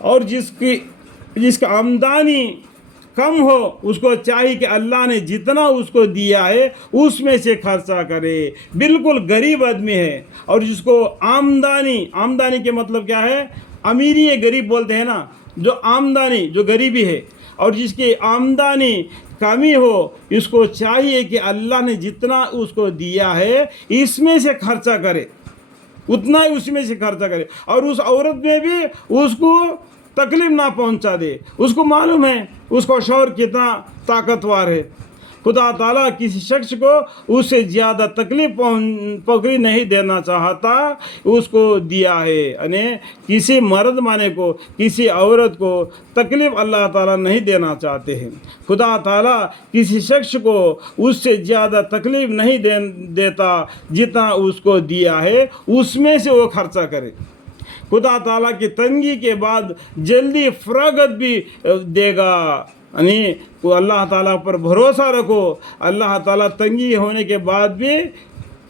اور جس کا آمدنی کم ہو اس کو چاہیے کہ اللہ نے جتنا اس کو دیا ہے اس میں سے خرچہ کرے. بالکل غریب آدمی ہے اور جس کو آمدنی کے مطلب کیا ہے؟ امیری ہے، غریب بولتے ہیں نا. جو آمدنی، جو غریبی ہے، اور جس کی آمدنی کمی ہو اس کو چاہیے کہ اللہ نے جتنا اس کو دیا ہے اس میں سے خرچہ کرے، اتنا ہی اس میں سے خرچہ کرے. اور اس عورت میں بھی اس کو تکلیف نہ پہنچا دے. اس کو معلوم ہے اس کا شوہر کتنا طاقتور ہے. خدا تعالیٰ کسی شخص کو اس سے زیادہ تکلیف پکڑی نہیں دینا چاہتا، اس کو دیا ہے. یعنی کسی مرد مانے کو، کسی عورت کو تکلیف اللہ تعالیٰ نہیں دینا چاہتے ہیں. خدا تعالیٰ کسی شخص کو اس سے زیادہ تکلیف نہیں دیتا جتنا اس کو دیا ہے اس میں سے وہ خرچہ کرے. خدا تعالیٰ کی تنگی کے بعد جلدی فراغت بھی دے گا. یعنی اللہ تعالیٰ پر بھروسہ رکھو، اللہ تعالیٰ تنگی ہونے کے بعد بھی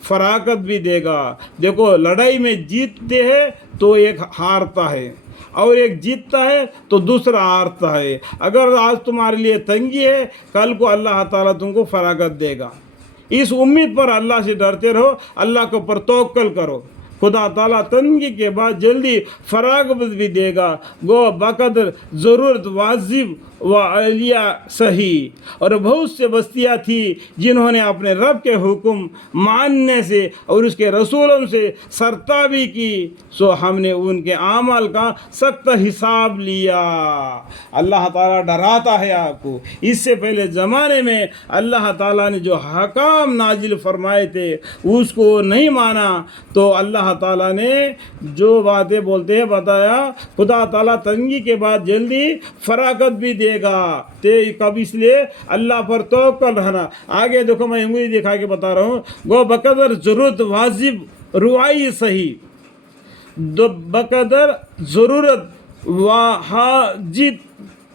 فراغت بھی دے گا. دیکھو لڑائی میں جیتتے ہیں تو ایک ہارتا ہے، اور ایک جیتتا ہے تو دوسرا ہارتا ہے. اگر آج تمہارے لیے تنگی ہے کل کو اللہ تعالیٰ تم کو فراغت دے گا. اس امید پر اللہ سے ڈرتے رہو، اللہ کے اوپر توکل کرو. خدا تعالیٰ تنگی کے بعد جلدی فراغت بھی دے گا. گو بقدر ضرورت واجب و عالیہ صحیح. اور بہت سے بستیاں تھیں جنہوں نے اپنے رب کے حکم ماننے سے اور اس کے رسولوں سے سرتابی کی، سو ہم نے ان کے اعمال کا سخت حساب لیا. اللہ تعالیٰ ڈراتا ہے آپ کو. اس سے پہلے زمانے میں اللہ تعالیٰ نے جو حکام نازل فرمائے تھے اس کو نہیں مانا تو اللہ تعالیٰ نے جو باتیں بولتے ہیں بتایا. خدا تعالیٰ تنگی کے بعد جلدی فراغت بھی دے گا. کب؟ اس لیے اللہ پر توکل رہنا. آگے دیکھو میں انگلی دکھا کے بتا رہا ہوں. گو بقدر ضرورت واجب روائی صحیح، بقدر ضرورت واجب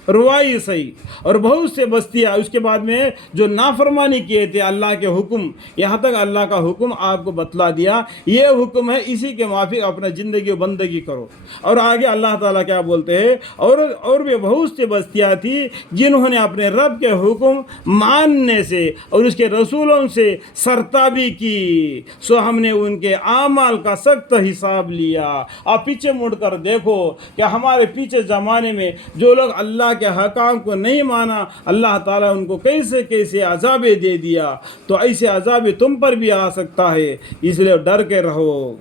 روائی صحیح. اور بہت سے بستیاں اس کے بعد میں جو نافرمانی کیے تھے اللہ کے حکم، یہاں تک اللہ کا حکم آپ کو بتلا دیا یہ حکم ہے، اسی کے موافق اپنا زندگی و بندگی کرو. اور آگے اللہ تعالیٰ کیا بولتے ہیں؟ اور بھی بہت سے بستیاں تھیں جنہوں نے اپنے رب کے حکم ماننے سے اور اس کے رسولوں سے سرتابی کی، سو ہم نے ان کے اعمال کا سخت حساب لیا. آپ پیچھے مڑ کر دیکھو کہ ہمارے پیچھے زمانے میں جو لوگ اللہ کے حکام کو نہیں مانا اللہ تعالیٰ ان کو کیسے کیسے عذابیں دے دیا. تو ایسے عذاب تم پر بھی آ سکتا ہے، اس لیے ڈر کے رہو.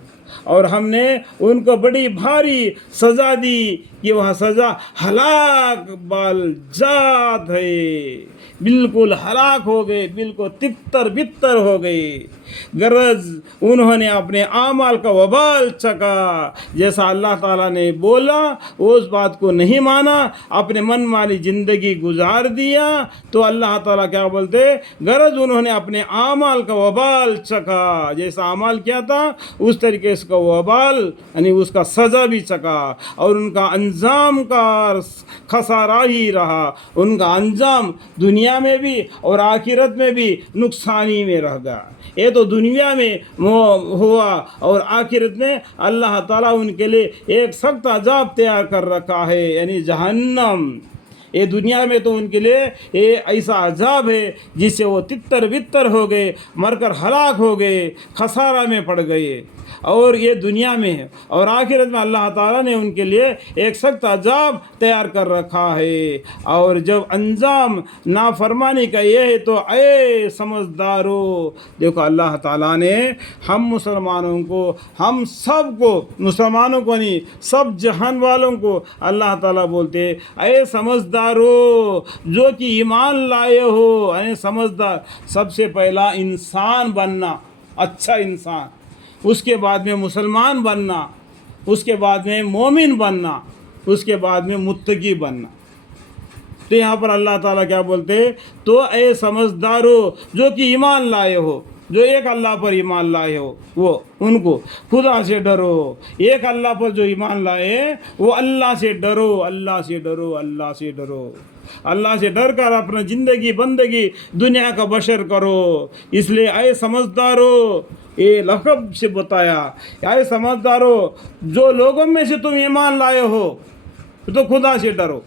اور ہم نے ان کو بڑی بھاری سزا دی کہ وہ سزا ہلاک بال جات ہے. بالکل ہلاک ہو گئے، بالکل تتر بتر ہو گئے. غرض انہوں نے اپنے اعمال کا وبال چکا. جیسا اللہ تعالیٰ نے بولا اس بات کو نہیں مانا، اپنے من مانی زندگی گزار دیا. تو اللہ تعالیٰ کیا بولتے؟ غرض انہوں نے اپنے اعمال کا وبال چکا. جیسا اعمال کیا تھا اس طریقے سے کا وبال یعنی اس کا سزا بھی چکا. اور ان کا انجام کا خسارہ ہی رہا. ان کا انجام دنیا میں بھی اور آخرت میں بھی نقصانی میں رہ گیا. یہ تو دنیا میں ہوا اور آخرت میں اللہ تعالیٰ ان کے لیے ایک سخت عذاب تیار کر رکھا ہے، یعنی جہنم. یہ دنیا میں تو ان کے لیے یہ ایسا عذاب ہے جس سے وہ تتر بتر ہو گئے، مر کر ہلاک ہو گئے، خسارہ میں پڑ گئے. اور یہ دنیا میں ہے اور آخرت میں اللہ تعالیٰ نے ان کے لیے ایک سخت عذاب تیار کر رکھا ہے. اور جب انجام نافرمانی کا یہ ہے تو اے سمجھدارو، دیکھو اللہ تعالیٰ نے ہم مسلمانوں کو، ہم سب کو، مسلمانوں کو نہیں سب جہان والوں کو اللہ تعالیٰ بولتے اے سمجھدارو جو کہ ایمان لائے ہو. یعنی سمجھدار سب سے پہلا انسان بننا، اچھا انسان، اس کے بعد میں مسلمان بننا، اس کے بعد میں مومن بننا، اس کے بعد میں متقی بننا. تو یہاں پر اللہ تعالیٰ کیا بولتے؟ تو اے سمجھدارو جو کہ ایمان لائے ہو، جو ایک اللہ پر ایمان لائے ہو وہ ان کو خدا سے ڈرو. ایک اللہ پر جو ایمان لائے وہ اللہ سے ڈرو، اللہ سے ڈرو، اللہ سے ڈرو. اللہ سے ڈر کر اپنا زندگی بندگی دنیا کا بشر کرو. اس لیے اے سمجھدارو یہ لقب سے بتایا، اے سمجھدارو جو لوگوں میں سے تم ایمان لائے ہو تو خدا سے ڈرو.